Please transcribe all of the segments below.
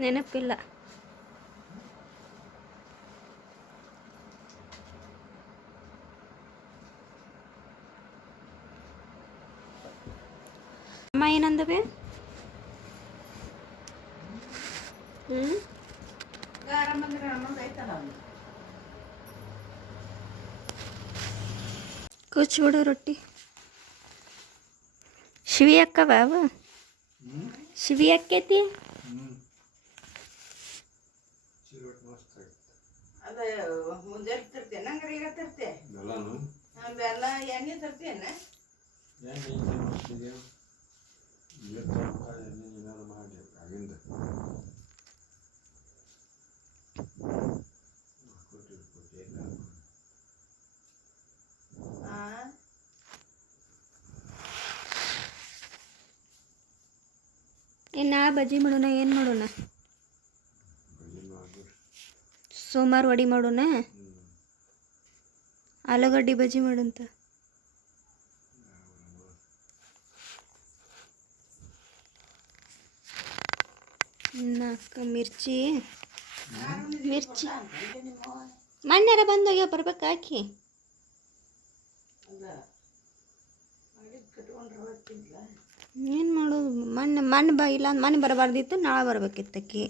ನೆನಪಿಲ್ಲ. ಅಮ್ಮ ಏನಂದವೆ? ಕೂಚ್ಬಿಡು ರೊಟ್ಟಿ. ಶಿವಿ ಅಕ್ಕವ ಅವ ಶಿವಿ ಅಕ್ಕೈತಿ. ಮುಂಜಾನೆ ತರ್ತೇನೆ ಹಂಗಾರೆ ಈಗ ತರ್ತೆ ಬೆಲ್ಲ ಎಣ್ಣೆ ತರ್ತೇನೆ. ಇನ್ನು ಬಜ್ಜಿ ಮಾಡೋಣ. ಏನು ಮಾಡೋಣ? ಸೋಮವಾರ ವಡಿ ಮಾಡೋಣ. ಆಲೂಗಡ್ಡೆ ಬಜ್ಜಿ ಮಾಡೋಂತ. ನಾಲ್ಕು ಮಿರ್ಚಿ ಮಣ್ಣಾರ ಬಂದೋಗ್ಯ ಬರ್ಬೇಕು ಹಾಕಿ. ಏನು ಮಾಡೋದು? ಮಣ್ಣು ಇಲ್ಲ ಮಣ್ಣು ಬರಬಾರ್ದಿತ್ತು, ನಾಳೆ ಬರ್ಬೇಕಿತ್ತಕ್ಕಿ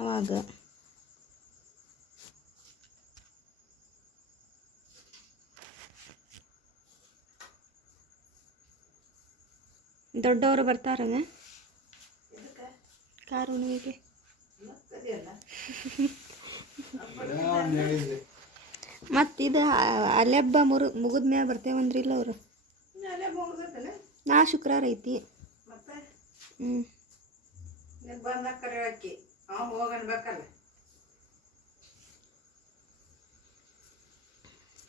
ಅವಾಗ. ದೊಡ್ಡವರು ಬರ್ತಾರಂಗ ಕಾರು ಉಣಿಗೆ. ಮತ್ತಿದು ಅಲೆಬ್ಬ ಮುಗಿದ ಮ್ಯಾಗ ಬರ್ತೇವಂದ್ರಿಲ್ಲ ಅವರು. ನಾ ಶುಕ್ರವಾರ ಐತಿ.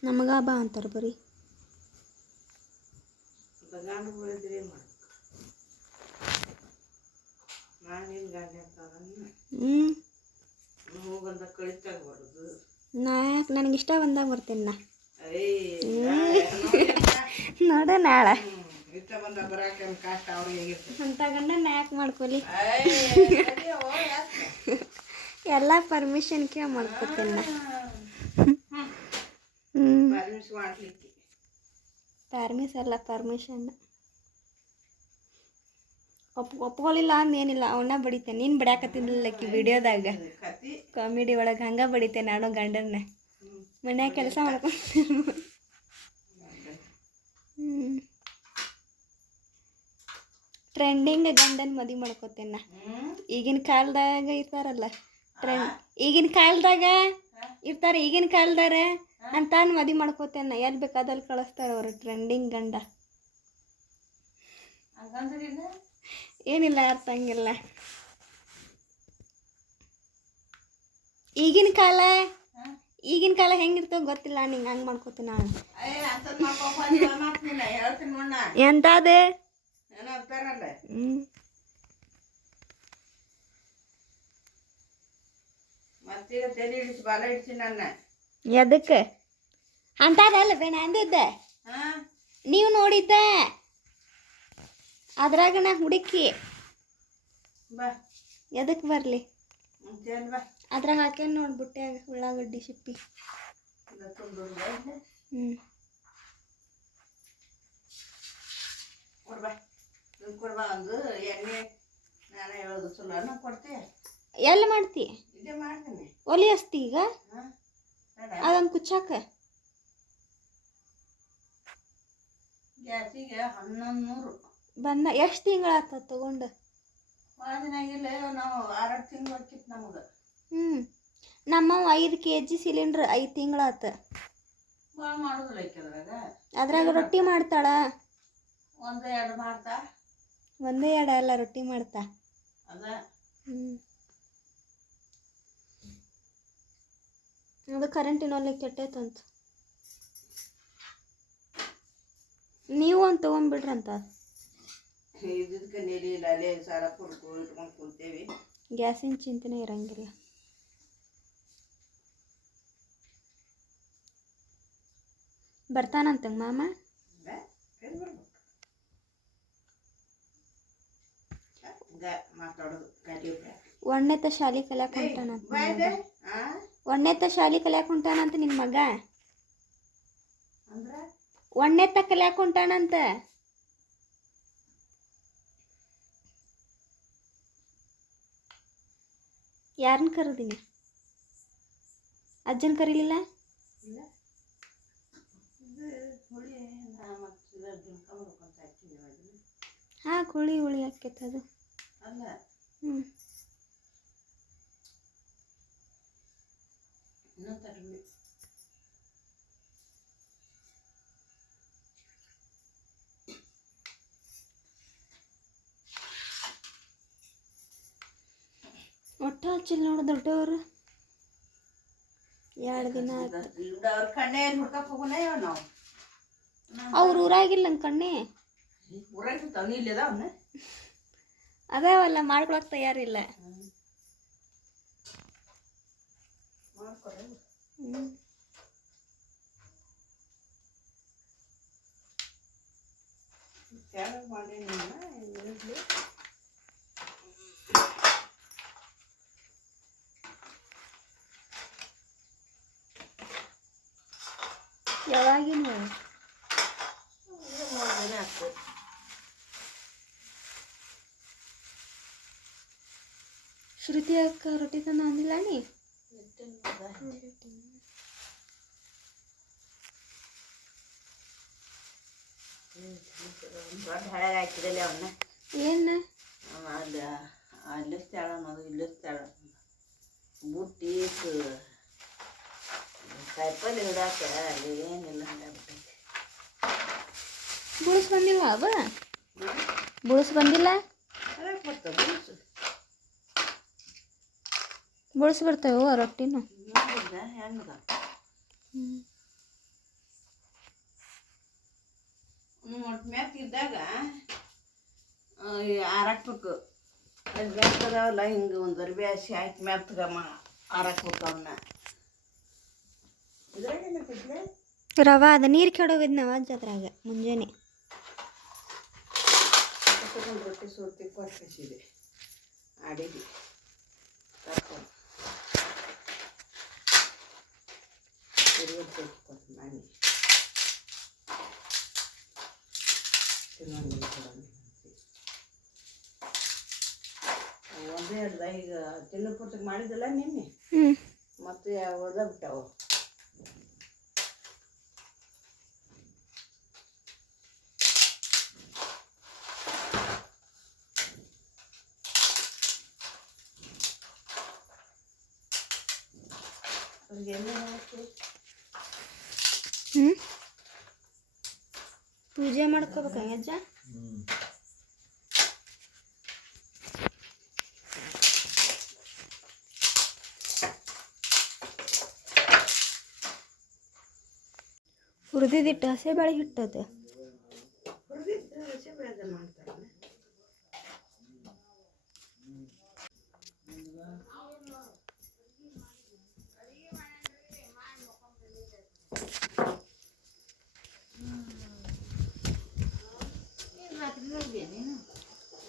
ನಮಗ ಬಾ ಅಂತಾರೆ ಬರೀ. ನಾಯಕ್ ನನಗಿಷ್ಟ ಬಂದಾಗ ಬರ್ತೇನೆ ನಾ. ನೋಡ ನಾಳೆ ಅಂತ ಗಂಡ ನಾಯಕ್ ಮಾಡ್ಕೊಲಿ. ಎಲ್ಲ ಪರ್ಮಿಷನ್ ಕೇಳ ಮಾಡ್ಕೊತೇನೆ ನಾ. ಪರ್ಮಿಷನ್ ಒಪ್ಕೊಳ್ಳಿಲ್ಲ ಅಂದೇನಿಲ್ಲ. ಅವನ್ನ ಬಡಿತೇನೆ. ನೀನು ಬಡಿಯಾಕತ್ತಿದ್ಲಕ್ಕಿ ವಿಡಿಯೋದಾಗ ಕಾಮಿಡಿ ಒಳಗೆ ಹಂಗೆ ಬಡಿತೇನೆ ನಾನು ಗಂಡನ್ನ. ಮನ್ಯಾಗ ಕೆಲಸ ಮಾಡ್ಕೊಂಡು ಟ್ರೆಂಡಿಂಗ್ ಗಂಡನ ಮದುವೆ ಮಾಡ್ಕೊತೇನೆ ನಾ. ಈಗಿನ ಕಾಲದಾಗ ಇರ್ತಾರಲ್ಲ ಈಗಿನ ಕಾಲದಾಗ ಅಂತ ಮದುವೆ ಮಾಡ್ಕೋತೇನೆ. ಎಲ್ಲಿ ಬೇಕಾದಲ್ಲಿ ಕಳಿಸ್ತಾರೆ ಅವರು ಟ್ರೆಂಡಿಂಗ್ ಗಂಡ. ಏನಿಲ್ಲ ಅರ್ಥ ಹಂಗಿಲ್ಲ. ಈಗಿನ ಕಾಲ ಹೆಂಗಿರ್ತವ ಗೊತ್ತಿಲ್ಲ. ನಿಂಗೆ ಹಂಗೆ ಮಾಡ್ಕೋತೀನಿ ನಾನು. ಎಂತದೆ ಎದಕ್ಕೆ ಅಂತದಲ್ಲ ಬೇಡ ಅಂದಿದ್ದೆ. ನೀವು ನೋಡಿದ್ದೆ ಅದ್ರಾಗ ನಾ ಹುಡುಕಿ ಎದಕ್ಕೆ ಬರಲಿ ಅದ್ರಾಗ ಹಾಕೇನು ನೋಡ್ಬಿಟ್ಟೆ ಉಳ್ಳಾಗಡ್ಡಿ ಸಿಪ್ಪಿ. ಎಲ್ಲಿ ಮಾಡ್ತಿ? ಒಲಿ ಹಸ್ತಿ ಈಗ ಅದೊಂದು ಕುಚ್ಚಾಕ. ಬಂದ ಎಷ್ಟು ತಿಂಗಳಾತ ತಗೊಂಡು? ನಮ್ಮವು 5 kg ಸಿಲಿಂಡ್ರ್ 5 ತಿಂಗಳಾತ. ಅದ್ರಾಗ ರೊಟ್ಟಿ ಮಾಡ್ತಾಳ. ಒಂದೇ ಎರಡು ಅಲ್ಲ ರೊಟ್ಟಿ ಮಾಡ್ತಾ. ಅದು ಕರೆಂಟಿನಲ್ಲಿ ಕೆಟ್ಟೈತಂತ. ನೀವು ಒಂದು ತೊಗೊಂಡ್ಬಿಡ್ರಂತ. ಗ್ಯಾಸಿನ ಚಿಂತೆನೇ ಇರಂಗಿಲ್ಲ. ಬರ್ತಾನಂತ ಮಾಮ. ಒಣ್ಣೆತ್ತ ಶಾಲಿ ಕಲ್ಯಾಕ್ ಹೊಂಟಾನಂತ ಬಾಯ್ದೆ ಒಣ್ಣೆತ್ತ ಶಾಲಿ ಕಲ್ಯಾಕ್ ಹೊಂಟಾನಂತ ನಿನ್ನ ಮಗ ಅಂದ್ರ ಒಣ್ಣೆತ್ತ ಕಲ್ಯಾಕ್ ಹೊಂಟಾನಂತ ಯಾರನ್ನ ಕರೆದಿನಿ ಅಜ್ಜನ್ ಕರೀಲಿಲ್ಲ ಇಲ್ಲ ಇದು ಹುಳಿ ಮತ್ತು ಇದನ್ನ ಕಮ್ಕೊಂತ ಹಾಕಿನಿ ಅದನ್ನ ಹಾಂ ಹುಳಿ ಆಕೈತೆ ಅದು ಅಲ್ಲ ಹ್ಞೂ ಇನ್ನೂ ತರಲಿ ಒಟ್ಟ ಹಚ್ಚಿಲ್ಲ ನೋಡು ದೊಡ್ಡವರು 2 ದಿನ ಆಯ್ತು ಅವ್ರ ಕಣ್ಣೆ ಹುಡ್ಕಕ್ ಹೋಗೋಣ ಯಾವ ನಾವು ಅವ್ರ ಊರಾಗಿಲ್ಲ ನಂಗೆ ಕಣ್ಣೆ ಊರಾಗ ತವನಿ ಇಲ್ಲದ ಅವನ್ನ ಅದಾವಲ್ಲ ಮಾಡ್ಕೊಳಕ್ ತಯಾರಿಲ್ಲ ಮಾಡ್ಕೊಡ ಹ್ಞೂ ಚೆನ್ನಾಗಿ ಮಾಡಿ ಇರಲಿ ಯಾವಾಗಿನ 3 ದಿನ ಆಯ್ತು ಶ್ರುತಿ ಅಕ್ಕ ರೊಟ್ಟಿ ತಂದು ಅಂದಿಲ್ಲ ನೀ ದೊಡ್ಡ ಹಳೆಗೆ ಹಾಕಿದಲ್ಲ ಅವನ್ನ ಏನು ಅಲ್ಲಿ ಅಲ್ಲಿಸ್ತಾಳ ಅನ್ನೋದು ಇಲ್ಲಿಸ್ತಾಳ ಬುಟ್ಟಿ ಕಾಯಿಪಲ್ಲೆ ಇಡಾಕ ಅಲ್ಲಿ ಏನಿಲ್ಲ ಹಂಗಾಗ್ಬಿಟ್ಟೈತಿ ಬುಳಿಸ್ ಬಂದಿಲ್ಲ ಅವ ಬುಳಿಸ್ ಬಂದಿಲ್ಲ ಅದಕ್ಕೆ ಬರ್ತದೆ ಬುಳಿಸ್ ಬರ್ತಾವೆ ರೊಟ್ಟಿನೂ ನೋಡಿದ್ದ ಹೆಂಗದ ಒಟ್ಟು ಮ್ಯಾಕ್ ಇದ್ದಾಗ ಆರಾಕ್ಬೇಕು ಅಲ್ಲಿ ಮ್ಯಾಕ್ತದಾವಲ್ಲ ಹಿಂಗೆ ಒಂದು ಅರ್ಬಿ ಹಸಿ ಹಾಕಿ ಮ್ಯಾತ್ಗ ಆರಾಕ್ಬೇಕು ಅವನ್ನ ಇದ್ರಾಗ ಏನಂತಿದ್ಲೆ ರವಾ ಅದ ನೀರು ಕೆಡೋಗಿದ್ ನಾವು ಅದ್ರಾಗ ಮುಂಜಾನೆ ತಗೊಂಡು ರೊಟ್ಟಿ ಸೋತಿ ಕೊಟ್ಟಿಸಿದೆ ಅಡಿಗೆ ತರ್ಕೊಂಡು ಕೊಟ್ಟು ಮಾಡಿ ಒಂದೇ ಹಿಡ್ದ ಈಗ ತಿನ್ನಪುರ್ತಕ್ಕೆ ಮಾಡಿದ್ದಲ್ಲ ನಿನ್ನೆ ಮತ್ತೆ ಉಳ್ದ ಬಿಟ್ಟವು ಅವ್ರಿಗೆ ಎಣ್ಣೆ ಹಾಕಿ ಪೂಜೆ ಮಾಡ್ಕೋಬೇಕ ಅಜ್ಜ ಹುರಿದಿಟ್ಟು ಹಸೆ ಬೇಳೆ ಹಿಟ್ಟದ ಹುರಿದಿಟ್ಟು ಹಸಿ ಬೆಳೆದ ಮಾಡ್ತಾರೆ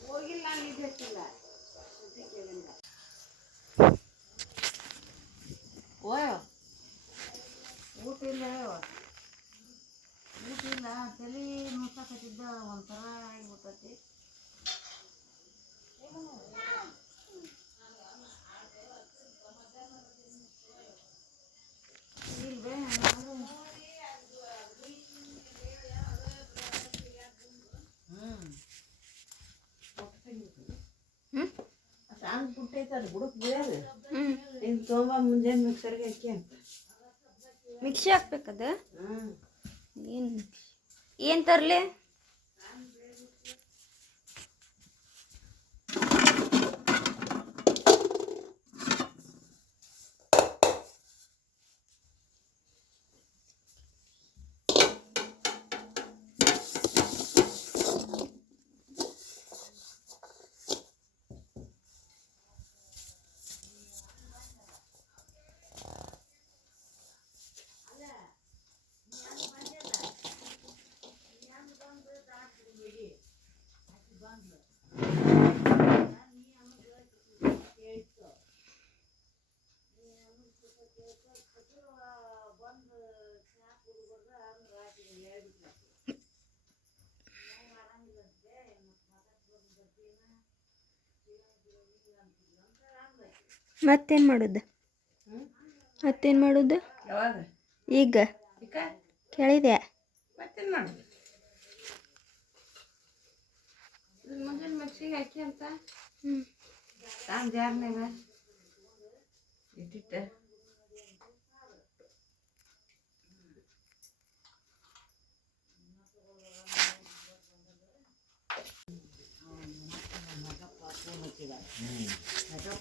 ಹೋಗಿಲ್ಲ ನಿದ್ದೆ ಹಚ್ಚಿಲ್ಲ ಓಯೋ ಊಟ ಇಲ್ಲ ಊಟ ಇಲ್ಲ ತಲೆ ನುಸಾಕತ್ತಿದ್ದ ಒಂಥರ ಆಗಿಬಿಟ್ಟತಿ ಇಲ್ವೇ ಸಾಂಗ್ ಪುಟ್ಟೈತೆ ಅದು ಬುಡಕ್ಕೆ ಬೀಳೋದು ಹಿಂಗೆ ತೊಗೊಂಬ ಮುಂಜಾನೆ ಮಿಕ್ಸರ್ಗೆ ಹಾಕಿ ಅಂತ ಮಿಕ್ಸಿ ಹಾಕ್ಬೇಕದ ಏನು ತರಲಿ ಮತ್ತೇನು ಮಾಡೋದು? ಮತ್ತೇನು ಮಾಡೋದು ಯಾವಾಗ ಈಗ? ಈಗ ಕೇಳಿದೆ. ಮತ್ತೇನು ಮಾಡೋದು? ಮುಂಜಾನೆ ಮಿಕ್ಸಿಗೆ ಹಾಕಿ ಅಂತ ತಾನು ಜಾರ್ನಾಗ ಇಟ್ಟಿಟ್ಟೆ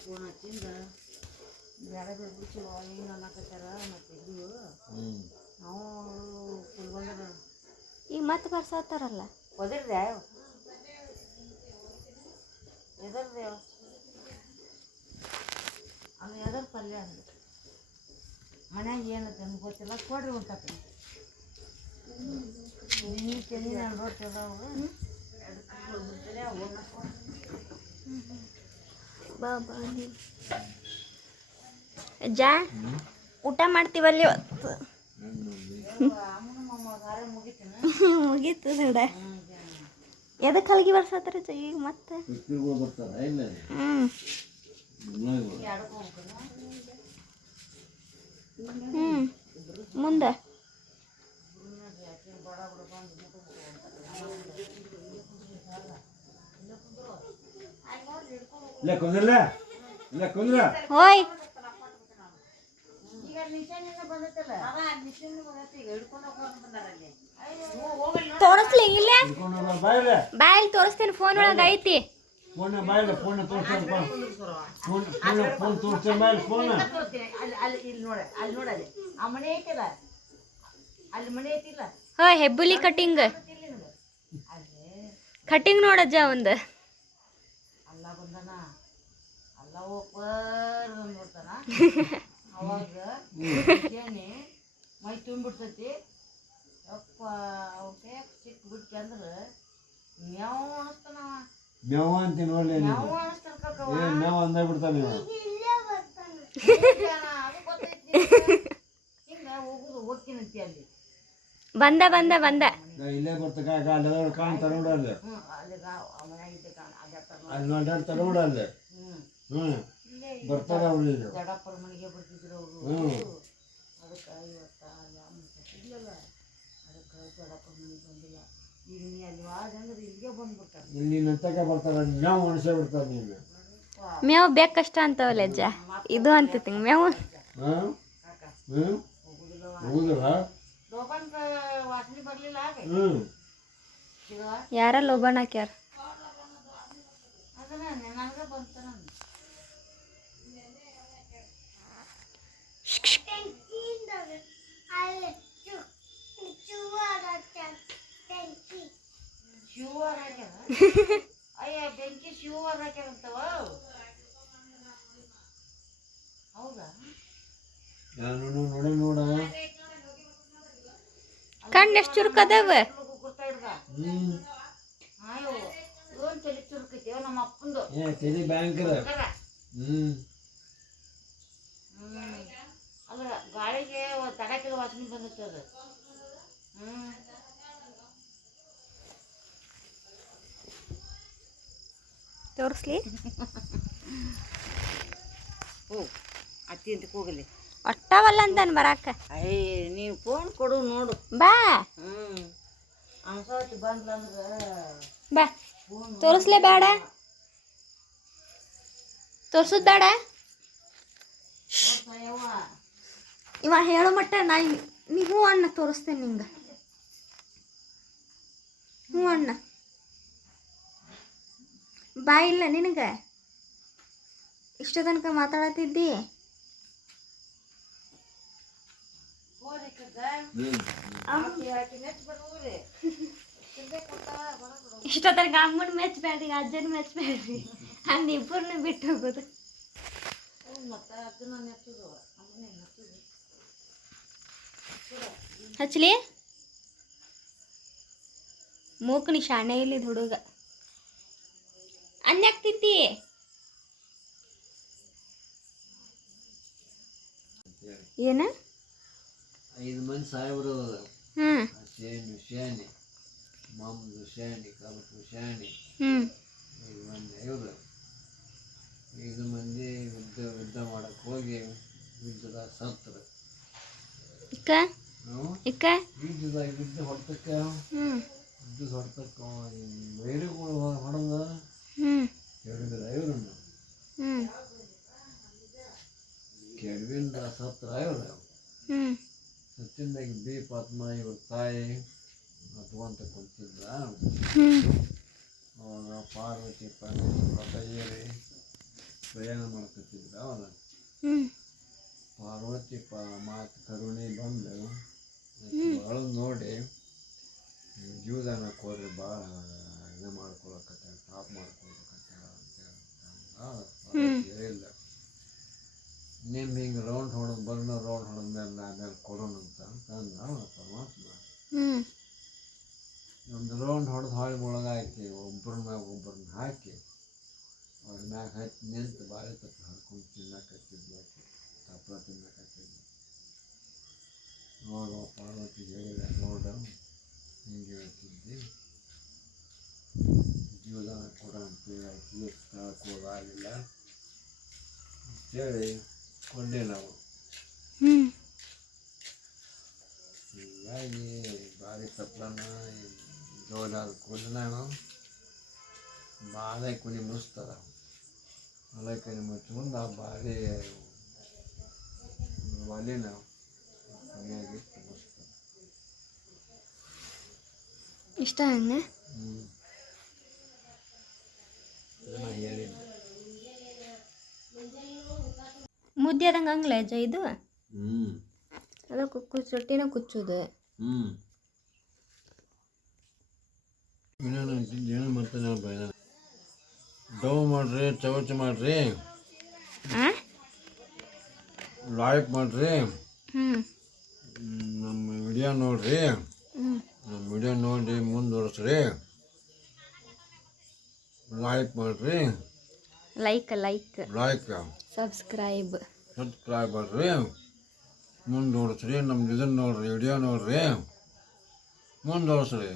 ಫೋನ್ ಹಚ್ಚಿಂದ ಬೇರೆ ಬಿಡ್ಸಿ ಹಿಂಗೆ ಅನ್ನಕತ್ತಾರ ಮತ್ತು ಇದು ನಾವು ಫುಲ್ ಬಂದ್ರೆ ಈಗ ಮತ್ತೆ ಬರ್ಸತ್ತಾರಲ್ಲ. ಒದರ್ದೆ ಎದರ್ದೆ ಅದು ಎದರ್ ಪಲ್ಯ ಅಂದ ಮನ್ಯಾಗ ಏನೈತೆ ಅಂತ ಗೊತ್ತಿಲ್ಲ, ಕೊಡ್ರಿ ಒಂದು ತಪ್ಪು ನಿನ್ನೆ ಚೆನ್ನಿ ನಾನು ರೊಟ್ಟಿ ಅದಾವು ಅದಕ್ಕೆ ಹೋಗ್ಬಿಡ್ತಾರೆ ಅವನ್ನ ಬಾ ಬಾ ನೀನು ಅಜ್ಜ ಊಟ ಮಾಡ್ತೀವಲ್ಲಿ ಇವತ್ತು. ಮುಗೀತು ನೋಡ. ಎದಕ್ಕೆ ಹಲ್ಗಿ ಬರ್ಸತ್ತಾರ ಈಗ ಮತ್ತೆ? ಮುಂದೆ ಹೋಯ್ ತೋರಿಸ್ಲಿ ಇಲ್ಲ ಬಾಯಲ್ಲಿ ತೋರಿಸ್ತೇನೆ, ಫೋನ್ ಒಳಗೆ ಐತಿ. ಹೋಯ್ ಹೆಬ್ಬುಲಿ ಕಟಿಂಗ್ ಕಟಿಂಗ್ ನೋಡಜ್ಜ ಒಂದು ಅಲ್ಲ ಬಂದನ ಅಲ್ಲ ನೋಡ್ತಾನ ಅವಾಗ ಮೈ ತುಂಬಿಡ್ತೈತಿ. ಯಪ್ಪ ಅವಕ್ಕೆ ಸಿಕ್ ಬಿಟ್ಟು ಅಂದ್ರೆ ಮ್ಯಾವ್ ಅನಿಸ್ತಾನವ. ಮೇವ ಅಂತ ನೋಡ್ಲಿ, ಮ್ಯಾವ್ ಅನಿಸ್ತಾನ ಮೇವ ಅಂದ ಬಿಡ್ತಾನೆ. ಅದು ಗೊತ್ತೈತಿ. ಹಿಂಗ ಹೋಗುದು ಹೋಗ್ತೀನಂತಿ ಅಲ್ಲಿ ಬಂದ ಬಂದ ಬಂದ ಇಲ್ಲೇ ಬರ್ತ ಕಾಣ್ತಾರ ನೋಡಲ್ಲ, ಅಲ್ಲಿ ಮನೆಯಾಗಿದ್ದೆ ಅಲ್ಲಿ ನೋಡ್ತಾರ ನೋಡಲ್ಲ. ಬರ್ತಾರ ಅವ್ರು ದಡಪ್ಪರ ಮನೆಗೆ ಬರ್ತಿದ್ರು ಅವರು. ಅದಕ್ಕೆ ಇವತ್ತ ಇಲ್ಲಲ್ಲ, ಅದಕ್ಕೆ ದಡಪ್ಪರ ಮನೆಗೆ ಬಂದಿಲ್ಲ. ಈಗ ನೀ ಅಲ್ಲಿ ಅಂದ್ರೆ ಇಲ್ಲಿಗೆ ಬಂದ್ಬಿಡ್ತಾರೆ. ಇಲ್ಲಿ ನಂತಕ ಬರ್ತಾರ, ಮೇವು ಅನಿಸೇ ಬಿಡ್ತಾರ. ನೀನು ಮೇವು ಬೇಕಷ್ಟ ಅಂತವಲ್ಲ ಅಜ್ಜ, ಇದು ಅಂತತಿ ಮೇವು. ಹೋಗುದಿಲ್ಲ ವಾಸನೆ ಬರ್ಲಿಲ್ಲ. ಯಾರ ಲೋಬನ್ ಹಾಕ್ಯಾರ? ಅದನ್ನ ನನಗೆ ಬಂತಾನ. ಅಯ್ಯ ಬೆಂಕಿ ಶಿವರ್ ಹಾಕ್ಯಾರಂತವ. ಹೌದಾ? ನೋಡ ಕಣ್ಣು ಎಷ್ಟು ಚುರುಕದವ. ಅಯ್ಯೋ ಇವನ್ ತಲೆ ಚುರುಕೈತಿ ನಮ್ಮ ಅಪ್ಪಂದು. ತಲೆ ಬ್ಯಾಂಕರ್. ಅಲ್ಲ ಗಾಳಿಗೆ ತಡಕಿದ ವಾಸನೆ ಬಂದಿತ್ತು ಅದು. ತೋರಿಸ್ಲಿ ಅತ್ತಿ ಅಂತ ಹೋಗಲಿ ಒಟ್ಟವಲ್ಲ ಅಂತಾನೆ ಬರಾಕ. ಅಯ್ಯ ನೀನು ಫೋನ್ ಕೊಡು ನೋಡು ಬಾ. ಅನ್ಸೋತಿ ಬಂದ್ಲಂದ್ರೆ ಬಾ ತೋರಿಸ್ಲೇ ಬೇಡ, ತೋರ್ಸುದ್ ಬೇಡ. ಇವ ಹೇಳೋ ಮಟ್ಟ ನಾ ನೀ ಹ್ಞೂ ಅಣ್ಣ ತೋರಿಸ್ತೇನೆ ನಿಂಗೆ. ಹ್ಞೂ ಅಣ್ಣ ಬಾ. ಇಲ್ಲ ನಿನಗೆ ಇಷ್ಟ ತನಕ ಮಾತಾಡತ್ತಿದ್ದಿ. ಇಷ್ಟ ತನಕ ಅಮ್ಮನ ಮೆಚ್ಚಬೇಡ್ರಿ, ಅಜ್ಜನ ಮೆಚ್ಚಬೇಡ್ರಿ, ಹಂಗ ಇಬ್ಬರನ್ನ ಬಿಟ್ಟು ಹೋಗೋದು. ಹಚ್ಲಿ ಮೂಕನಿ ಶಾಣೆ ಇಲ್ಲಿ ಹುಡುಗ ಅನ್ಯಾಕ್ತಿದ್ದಿ. ಏನ 5 ಮಂದಿ ಸಾಹೇಬರು ಹ್ಞೂ ಶಾಣಿ ಮಾಮೂಲು ಶಾಣಿ ಕಬಟ್ಟು ಶಾಣಿ ಹ್ಞೂ 5 ಮಂದಿ ಇವರು 5 ಮಂದಿ ಯುದ್ಧ ಮಾಡಕ್ಕೆ ಹೋಗಿ ಯುದ್ಧದ ಸತ್ತರು. ಇಕ್ಕ ಇಕ್ಕ ಯುದ್ಧ ಹೊಡೆತಕ್ಕೆ ಹ್ಞೂ ಯುದ್ಧದ ಹೊಡೆತಕ್ಕೆ ವೈರಿಗಳು ಹೊಡೆದ ಹ್ಞೂ ಕೆಡವಿದ ಇವ್ರನ್ನು ಹ್ಞೂ ಕೆಡವಿಂದ ಸತ್ರ ಇವರು ಹ್ಞೂ ಸತ್ತಿಂದಾಗ ಬಿ ಪಾತ್ಮ ಇವ್ರ ತಾಯಿ ಹತ್ಕೊಂತ ಕುಂತಿದ್ದ. ಹ್ಞೂ ಅವಾಗ ಪಾರ್ವತಿ ಪರಮೇಶ್ವರ ಕೈಯಲ್ಲಿ ಪ್ರಯಾಣ ಮಾಡ್ಕೊತಿದ್ದ. ಅವಾಗ ಹ್ಞೂ ಪಾರ್ವತಿ ಮಾತು ಕರುಣೆ ಬಂದು ಒಳಗೆ ನೋಡಿ ಜೀವದಾನಕ್ಕೆ ಹೋದ್ರೆ ಭಾಳ ಇದು ಮಾಡ್ಕೊಳಕತ್ತ ಟಾಪ್ ಮಾಡ್ಕೊಳಕತ್ತ ಅಂತ ಹೇಳಿಲ್ಲ. ನಿಮ್ಮ ಹಿಂಗೆ ರೌಂಡ್ ಹೊಡೆದು ಬರೋಣ ರೌಂಡ್ ಹೊಡೆದ ಮೇಲೆ ಆಮೇಲೆ ಕೊಡೋಣ ಅಂತ ಅಂದ ಪರಮಾತ್ಮ. ಹ್ಞೂ ಒಂದು ರೌಂಡ್ ಹೊಡೆದು ಹಾಳಿ ಒಳಗೆ ಹಾಕಿ ಒಬ್ಬರನ್ನ ಹಾಕಿ ಅವ್ರ ಮ್ಯಾಗ ಹಚ್ಚಿ ನಿಂತು ಬಾಳೆ ತಪ್ಪು ಹರ್ಕೊಂಡು ತಿನ್ನಕತ್ತಿದ್ಲು. ತಪ್ಪಲ ತಿನ್ನಕತ್ತಿದ್ಲು. ನೋಡು ಪಾರ್ವತಿ ಹೇಳಿದ, ನೋಡು ಹಿಂಗೆ ಹೇಳ್ತಿದ್ದಿ ಜೀವದಾನ ಕೊಡ ಅಂತೇಳಿ ಆಕಿ ಸ್ಥಳಕ್ಕೆ ಹೋಗಾಗಿಲ್ಲ ಅಂತೇಳಿ ಕೊಂಡೆ ನಾವು. ಹ್ಞೂ ಹೀಗಾಗಿ ಭಾರಿ ತಪ್ಪಲನ ಜೋರಾದ ಕೂದಲು ನಾನು ಬಾಳೆ ಕುನಿ ಮುಗಿಸ್ತದ. ಬಾಳೆ ಕುನಿ ಮುಚ್ಕೊಂಡು ಆ ಬಾಳೆ ಒಲೆನ ಕುನಿಯಾಗಿಟ್ಟು ಮುಗಿಸ್ತದ. ಇಷ್ಟ ಹಂಗೆ ನಾ ಹೇಳಿದ್ದೆ. ಮುದ್ದೆ ಆದಂಗೆ ಹಂಗ್ಲೆ ಅಜ್ಜ ಇದು ಹ್ಞೂ ಅದು ರೊಟ್ಟಿನ ಕುಚ್ಚೋದು. ಇನ್ನೇನು ಅಂತಿದ್ದು ಏನು ಮತ್ತೆ ನಾವು ಬೇಡ ಡವ್ ಮಾಡಿರಿ, ಚವಚ ಮಾಡಿರಿ, ಹಾಂ ಲೈಕ್ ಮಾಡಿರಿ, ಹ್ಞೂ ನಮ್ಮ ವಿಡಿಯೋ ನೋಡಿರಿ, ಹ್ಞೂ ನಮ್ಮ ವಿಡಿಯೋ ನೋಡಿ ಮುಂದುವರ್ಸ್ರಿ, ಲೈಕ್ ಮಾಡಿರಿ, ಲೈಕ್ ಸಬ್ಸ್ಕ್ರೈಬ್ ಸಬ್ಸ್ಕ್ರೈಬ್ ಮಾಡಿರಿ, ಮುಂದುವರ್ಸ್ರಿ. ನಮ್ಮ ಇದನ್ನು ನೋಡಿರಿ, ವಿಡಿಯೋ ನೋಡಿರಿ, ಮುಂದುವರ್ಸ್ರಿ.